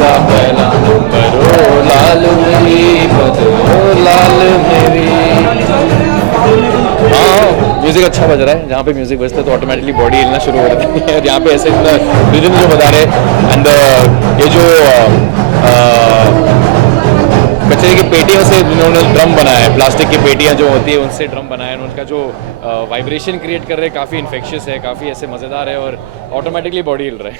दा पहला नंबर ओ लाल मेरी पत ओ लाल मेरी। हाँ म्यूज़िक अच्छा बज रहा है, जहाँ पे म्यूज़िक बजता है तो ऑटोमेटिकली बॉडी हिलना शुरू हो जाती है। और यहाँ पे ऐसे रिदम जो बता रहे एंड ये जो कचरे की पेटियों से जिन्होंने ड्रम बनाया है, प्लास्टिक की पेटियाँ जो होती है उनसे ड्रम बनाया है, उनका जो वाइब्रेशन क्रिएट कर रहे हैं काफ़ी इन्फेक्शियस है, काफ़ी ऐसे मज़ेदार है और ऑटोमेटिकली बॉडी हिल रहा है।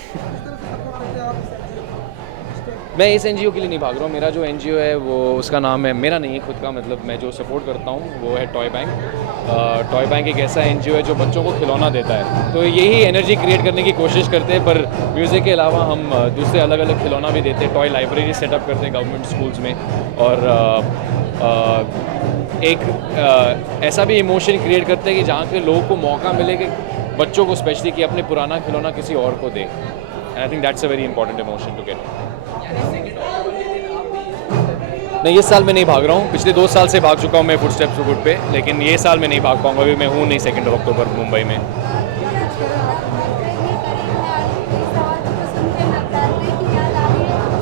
मैं इस एनजीओ के लिए नहीं भाग रहा हूँ, मेरा जो एनजीओ है वो उसका नाम है, मेरा नहीं है खुद का, मतलब मैं जो सपोर्ट करता हूँ वो है टॉय बैंक। टॉय बैंक एक ऐसा एनजीओ है जो बच्चों को खिलौना देता है, तो यही एनर्जी क्रिएट करने की कोशिश करते हैं। पर म्यूज़िक के अलावा हम दूसरे अलग अलग खिलौना भी देते हैं, टॉय लाइब्रेरी सेटअप करते हैं गवर्नमेंट स्कूल्स में। और एक ऐसा भी इमोशन क्रिएट करते हैं कि जहाँ के लोगों को मौका मिले कि बच्चों को स्पेशली कि अपने पुराना खिलौना किसी और को दे। And I think that's a very important emotion to get. नहीं इस साल मैं नहीं भाग रहा हूँ, पिछले 2 साल से भाग चुका हूँ मैं फुटस्टेप्स टू गुड पे, लेकिन ये साल मैं नहीं भाग पाऊँगा, अभी मैं हूँ नहीं 2 अक्टूबर मुंबई में।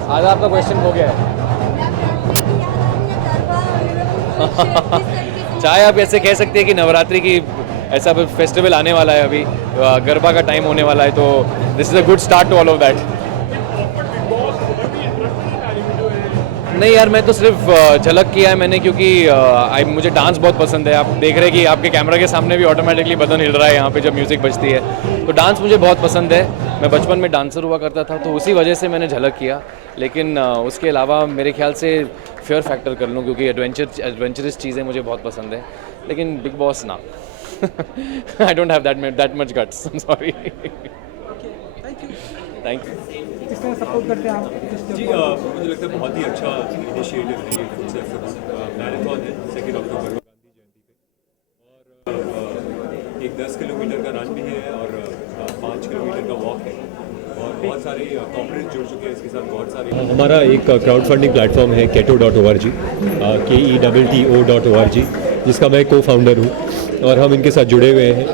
आज आपका क्वेश्चन हो गया है। चाहे आप ऐसे कह सकते हैं कि नवरात्रि की ऐसा फेस्टिवल आने वाला है, अभी गरबा का टाइम होने वाला है, तो this is a good start to all of that. नहीं यार मैं तो सिर्फ झलक किया है मैंने, क्योंकि मुझे डांस बहुत पसंद है। आप देख रहे हैं कि आपके कैमरा के सामने भी ऑटोमेटिकली बदन हिल रहा है यहाँ पे जब म्यूज़िक बजती है, तो डांस मुझे बहुत पसंद है। मैं बचपन में डांसर हुआ करता था, तो उसी वजह से मैंने झलक किया। लेकिन उसके अलावा मेरे ख्याल से फेयर फैक्टर कर लूँ, क्योंकि एडवेंचरस चीज़ें मुझे बहुत पसंद है, लेकिन बिग बॉस ना। I don't have that much guts, I am sorry. Thank you. किस तरह सपोर्ट करते हैं आप? जी मुझे लगता है बहुत ही अच्छा इनिशिएटिव है ये फुटस्टेप्स मैराथन है 2 अक्टूबर को गांधी जयंती पे, और एक 10 किलोमीटर का रन भी है और 5 किलोमीटर का वॉक है, और बहुत सारे कॉर्पोरेट जुड़ चुके हैं इसके साथ। बहुत सारे हमारा एक क्राउड फंडिंग प्लेटफॉर्म है keto.org, KETO.org, जिसका मैं को फाउंडर हूँ और हम इनके साथ जुड़े हुए हैं।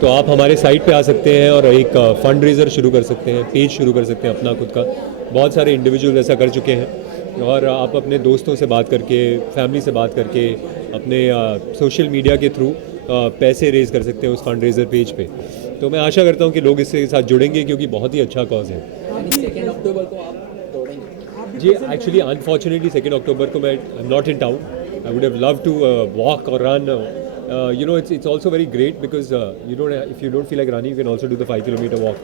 तो आप हमारे साइट पे आ सकते हैं और एक फंड रेजर शुरू कर सकते हैं, पेज शुरू कर सकते हैं अपना खुद का। बहुत सारे इंडिविजुअल ऐसा कर चुके हैं, और आप अपने दोस्तों से बात करके, फैमिली से बात करके, अपने सोशल मीडिया के थ्रू पैसे रेज कर सकते हैं उस फंड रेजर पेज पे। तो मैं आशा करता हूँ कि लोग इसके साथ जुड़ेंगे, क्योंकि बहुत ही अच्छा कॉज है। 2 अक्टूबर को आप दौड़ेंगे? जी एक्चुअली अनफॉर्चुनेटली 2 अक्टूबर को मैं not in town. I would have love to walk और run. It's also very great because if you don't feel like running, you can also do the 5-kilometer walk.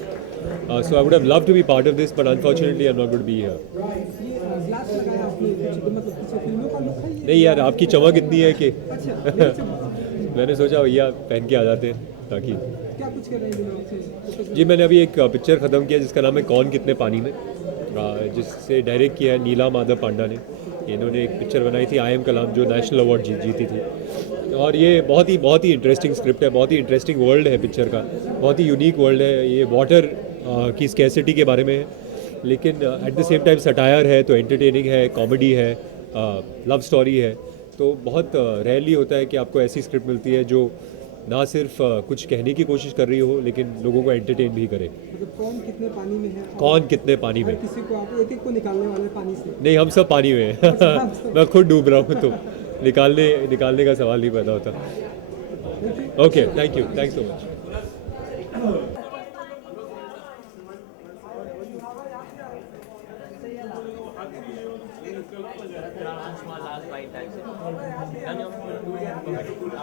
So I would have loved to be part of this, but unfortunately I'm not going to be here. नहीं यार, आपकी चमक इतनी है कि मैंने सोचा भैया पहन के आ जाते हैं, ताकि क्या कुछ कर रहे हैं? जी मैंने अभी एक पिक्चर ख़त्म किया जिसका नाम है कौन कितने पानी में, जिससे डायरेक्ट किया है नीला माधव पांडा ने। इन्होंने एक पिक्चर बनाई थी आई एम कलाम, जो नेशनल अवार्ड जीती थी, और ये बहुत ही इंटरेस्टिंग स्क्रिप्ट है, बहुत ही इंटरेस्टिंग वर्ल्ड है पिक्चर का, बहुत ही यूनिक वर्ल्ड है। ये वाटर की स्कैसिटी के बारे में है, लेकिन at the same time satire है, तो एंटरटेनिंग है, कॉमेडी है, लव स्टोरी है। तो बहुत रेयरली होता है कि आपको ऐसी स्क्रिप्ट मिलती है जो ना सिर्फ कुछ कहने की कोशिश कर रही हो, लेकिन लोगों को एंटरटेन भी करे। मतलब कौन कितने पानी में है? कौन कितने पानी में? किसी को आप एक को निकालने वाले पानी से? नहीं, हम सब पानी में हैं। मैं खुद डूब रहा हूँ, तो निकालने का सवाल नहीं पैदा होता। Okay, thank you, thanks so much.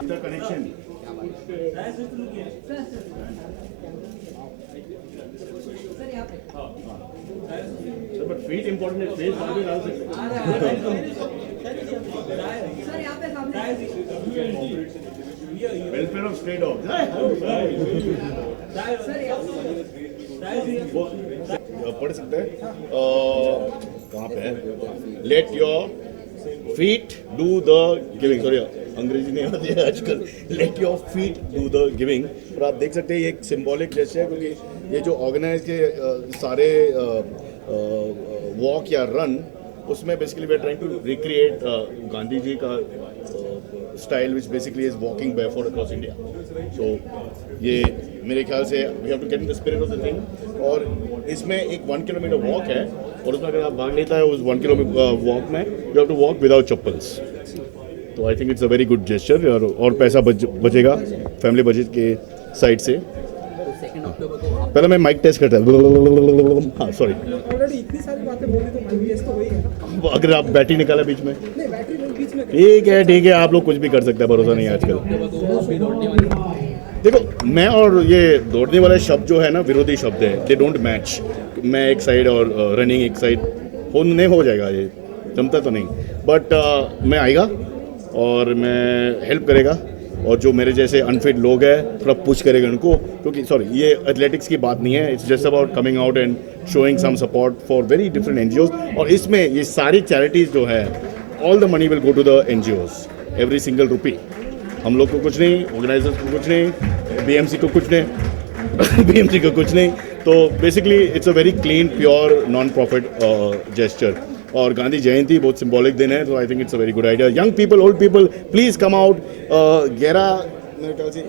The connection. So, but feet important है, face आगे डाल सकते हैं। Welfare of stray dogs. पढ़ सकते हैं, कहाँ पे है? Let your feet do the giving. Sorry, अंग्रेजी नहीं आती है आजकल। Let your feet do the giving. और आप देख सकते हैं ये एक सिंबॉलिक जेस्चर है, क्योंकि ये जो ऑर्गेनाइज के सारे वॉक या रन उसमें basically we are trying to recreate Gandhi ji का style which basically is walking back for across India. So ये मेरे ख्याल से we have to get in the spirit of the thing. और इसमें एक 1 किलोमीटर वॉक है और उसमें अगर आप भाग लेता है उस 1 किलोमीटर वॉक में you have to walk without chappals. तो I think it's a very good gesture और पैसा बचेगा फैमिली बजट के साइड से. तो 2 अक्टूबर को आप पहले मैं माइक टेस्ट करता हूँ. हाँ सॉरी, ऑलरेडी इतनी सारी बातें बोली तो माइक टेस्ट तो हुई है ना. अगर आप बैटरी निकाला बीच में नहीं बैटरी नहीं बीच में ठीक है आप लोग कुछ भी कर सकते हैं, भरोसा नहीं है आजकल. अक्टूबर को आप भी दौड़ने वाले. देखो मैं और ये दौड़ने वाले शब्द जो है ना विरोधी शब्द है. They don't match. मैं एक साइड और रनिंग एक साइड नहीं हो जाएगा, ये जमता तो नहीं. बट मैं आएगा और मैं हेल्प करेगा और जो मेरे जैसे अनफिट लोग हैं थोड़ा पुश करेगा उनको. क्योंकि सॉरी ये एथलेटिक्स की बात नहीं है, it's just about coming out and showing some support for very different NGOs. और इसमें ये सारी चैरिटीज़ जो है all the money will go to the NGOs, every single rupee. हम लोग को कुछ नहीं, ऑर्गेनाइजर्स को कुछ नहीं, बीएमसी को कुछ नहीं बीएमसी को कुछ नहीं. तो basically it's a very clean pure non profit gesture. और गांधी जयंती बहुत सिंबॉलिक दिन है, तो I think it's a very good idea. Young people, old people, please come out. 11 मेरे ख्याल से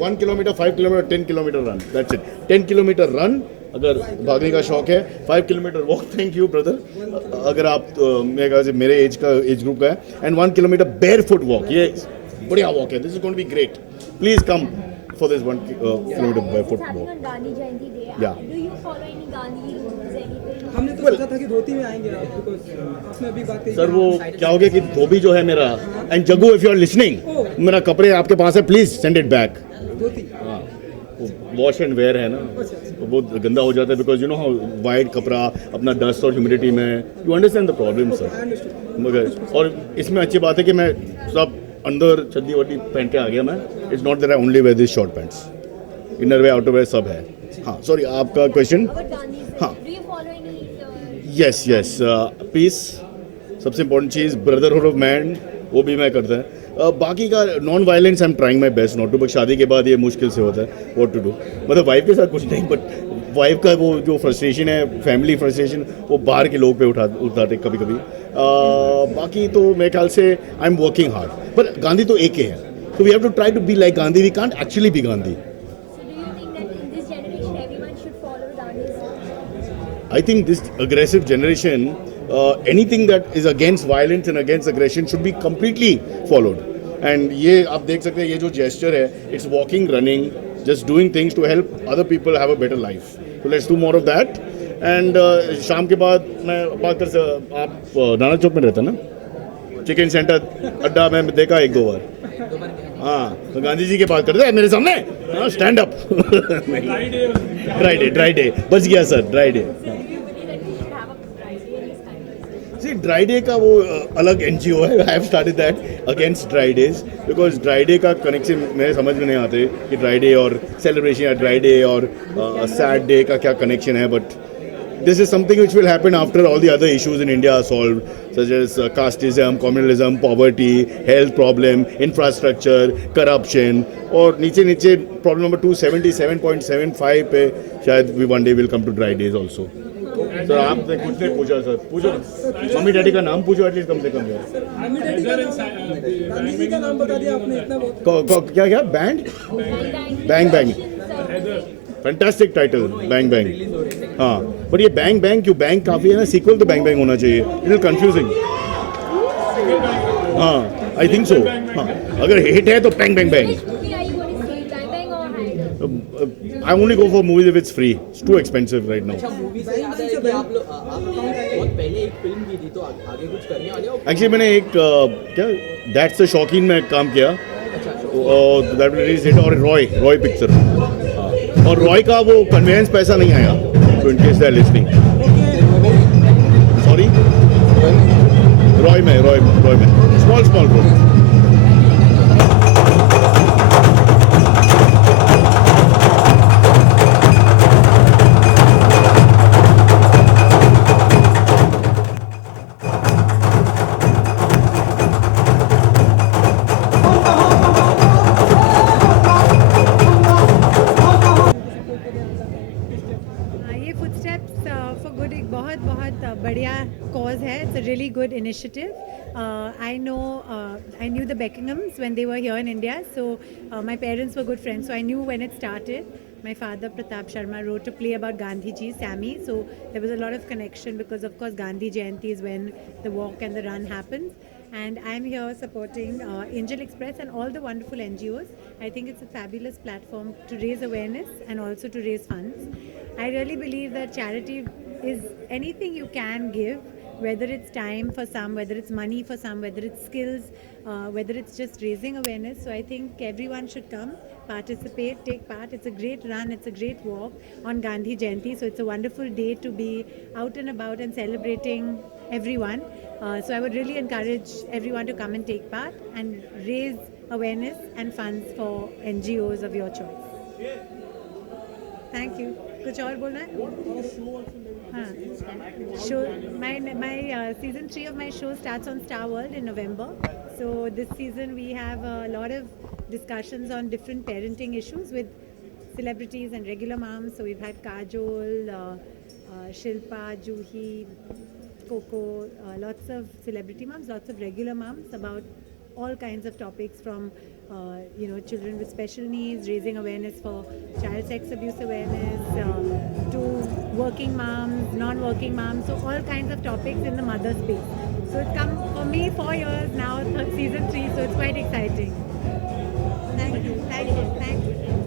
1 kilometre, 5 kilometre, 10 kilometre run, that's it. 10 kilometre run अगर भागने का शौक है. 5 kilometre walk, thank you brother, अगर आप मेरे ख्याल से मेरे एज ग्रुप का है. And 1 kilometre barefoot walk, ये बढ़िया वॉक है. This is going to be great. Please come for this 1 kilometre barefoot walk. Gandhi Jayanti Day. Yeah. Do you follow any Gandhi rules, anything? हमने तो सोचा था कि धोती में आएंगे आप, बिकॉज आपने अभी बात कही. सर वो क्या हो गया कि धोबी जो है मेरा, and Jaggu if you are listening, मेरा कपड़े आपके पास है, प्लीज सेंड इट बैक. धोती हाँ, वॉश एंड वेयर है ना, तो बहुत गंदा हो जाता है because you know how white कपड़ा अपना डस्ट और ह्यूमिडिटी में, you understand the problem sir. मगर और इसमें अच्छी बात है कि मैं सब अंदर चड्डी वड्डी पहन के आ गया मैं. It's not that I only wear this short pants, inner wear outer wear सब है. हाँ सॉरी, आपका क्वेश्चन. About Gandhi's Day. हाँ. Do you follow any? Yes peace सबसे इम्पोर्टेंट चीज़, ब्रदरहुड ऑफ मैन वो भी मैं करता है. बाकी का non violence I am trying my best not to. But शादी के बाद ये मुश्किल से होता है व्हाट टू डू. मतलब वाइफ के साथ कुछ नहीं, बट वाइफ का वो जो फ्रस्ट्रेशन है, फैमिली फ्रस्ट्रेशन, वो बाहर के लोग पे उठाते कभी कभी. बाकी तो मेरे ख्याल से I am working hard. But Gandhi तो एक ही है, so we have to try to be like Gandhi. We can't actually be Gandhi. So do you think that in this generation everyone should follow Gandhi's? I think this aggressive generation, anything that is against violence and against aggression should be completely followed. And ये आप देख सकते हैं, ये जो gesture है, it's walking, running, just doing things to help other people have a better life. So let's do more of that. And शाम के बाद मैं बात कर सकता, आप नाना चौक में रहता ना, चिकन सेंटर अड्डा में देखा 1-2 बार. हाँ, तो गांधी जी की बात करते हैं मेरे सामने. हाँ, स्टैंड अप. ड्राई डे बच गया sir, dry day. See, dry day का वो अलग एनजीओ है. I have started that against dry days because dry day का कनेक्शन मेरे समझ में नहीं आते कि ड्राई डे और सेलिब्रेशन या ड्राई डे और सैड डे का क्या कनेक्शन है. But this is something which will happen after all the other issues in India are solved, such as casteism, communalism, poverty, health problem, infrastructure, corruption. और नीचे नीचे problem number 277.75 पे शायद we one day will come to dry days also. Sir आपने कुछ नहीं पूछा sir, पूछो मम्मी डैडी का नाम पूछो एटलीस्ट कम से कम यार. मम्मी डैडी का नाम, गांधी जी का नाम बता दिया आपने, इतना बहुत. क्या band bang bang, fantastic title bang bang. हाँ, पर ये बैंग बैंग क्यों, बैंग काफ़ी है ना, सीक्वल तो बैंग बैंग होना चाहिए. It is confusing. हाँ आई थिंक सो. हाँ, अगर हिट है तो bang bang bang. Which movie are you going to see? Bang Bang or Hide? I only go for movies if it's free. It's too expensive right now. अच्छा, movie से याद है कि आप लोग बहुत पहले एक फिल्म की थी, तो आगे कुछ करने वाले हो? एक्चुअली मैंने एक क्या दैट्स द शौकीन में काम किया, और दैट विल रिलीज हिट, और रॉय पिक्चर. और रॉय का वो कन्वेंस पैसा नहीं आया, तो in case they are listening. Sorry, Roy में स्मॉल रोल. ये फुटस्टेप्स फॉर गुड एक बहुत बहुत बढ़िया कॉज है. It's a really good initiative. I know, I knew the Beckinghams when they were here in India, so my parents were good friends, so I knew when it started. My father, Pratap Sharma, wrote a play about Gandhiji, Sammy, so there was a lot of connection because, of course, Gandhi Jayanti is when the walk and the run happens. And I'm here supporting Angel Express and all the wonderful NGOs. I think it's a fabulous platform to raise awareness and also to raise funds. I really believe that charity is anything you can give, whether it's time for some, whether it's money for some, whether it's skills, whether it's just raising awareness. So I think everyone should come, participate, take part. It's a great run, it's a great walk on Gandhi Jayanti. So it's a wonderful day to be out and about and celebrating everyone. So I would really encourage everyone to come and take part and raise awareness and funds for NGOs of your choice. Thank you. कुछ और बोलना है? हाँ. Show my season 3 of my show starts on Star World in November. So this season we have a lot of discussions on different parenting issues with celebrities and regular moms. So we've had Kajol, Shilpa, Juhi, Coco, lots of celebrity moms, lots of regular moms about all kinds of topics from children with special needs, raising awareness for child sex abuse awareness, to working moms, non-working moms, so all kinds of topics in the mother space. So it's come for me 4 years now, season 3, so it's quite exciting. Thank you.